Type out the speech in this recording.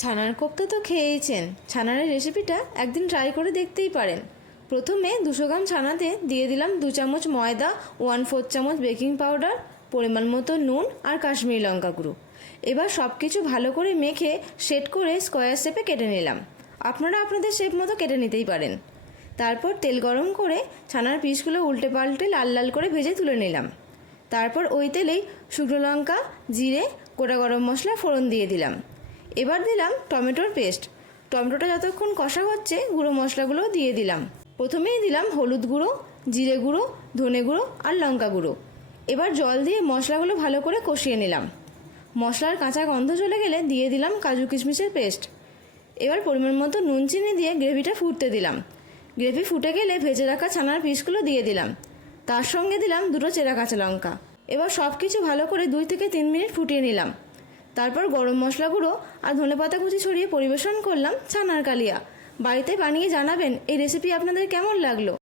ছানার কোপ্তা তো খেয়েইছেন, ছানার রেসিপিটা একদিন ট্রাই করে দেখতেই পারেন। প্রথমে 200 গ্রাম ছানাতে দিয়ে দিলাম 2 চামচ ময়দা, 1/4 চামচ বেকিং পাউডার, পরিমাণ মতো নুন আর কাশ্মীরি লঙ্কা গুঁড়ো। এবার সব কিছু ভালো করে মেখে সেট করে স্কোয়ার শেপে কেটে নিলাম। আপনারা আপনাদের শেপ মতো কেটে নিতেই পারেন। তারপর তেল গরম করে ছানার পিসগুলো উল্টে পাল্টে লাল লাল করে ভেজে তুলে নিলাম। তারপর ওই তেলেই শুকনো লঙ্কা, জিরে, গোটা গরম মশলা ফোড়ন দিয়ে দিলাম। এবার দিলাম টমেটোর পেস্ট। টমেটোটা যতক্ষণ কষা হচ্ছে গুঁড়ো মশলাগুলো দিয়ে দিলাম। প্রথমেই দিলাম হলুদ গুঁড়ো, জিরে গুঁড়ো, ধনে গুঁড়ো আর লঙ্কা গুঁড়ো। এবার জল দিয়ে মশলাগুলো ভালো করে কষিয়ে নিলাম। মশলার কাঁচা গন্ধ চলে গেলে দিয়ে দিলাম কাজু কিশমিশের পেস্ট। এবার পরিমাণ মতো নুন চিনি দিয়ে গ্রেভিটা ফুটতে দিলাম। গ্রেভি ফুটে গেলে ভেজে রাখা ছানার পিসগুলো দিয়ে দিলাম। তার সঙ্গে দিলাম 2টো চেরা কাঁচা লঙ্কা। এবার সব কিছু ভালো করে 2 থেকে 3 মিনিট ফুটিয়ে নিলাম। তারপর গরম মশলা গুঁড়ো আর ধনেপাতা কুচি ছড়িয়ে পরিবেশন করলাম ছানার কালিয়া। বাড়িতে বানিয়ে জানাবেন এই রেসিপি আপনাদের কেমন লাগলো।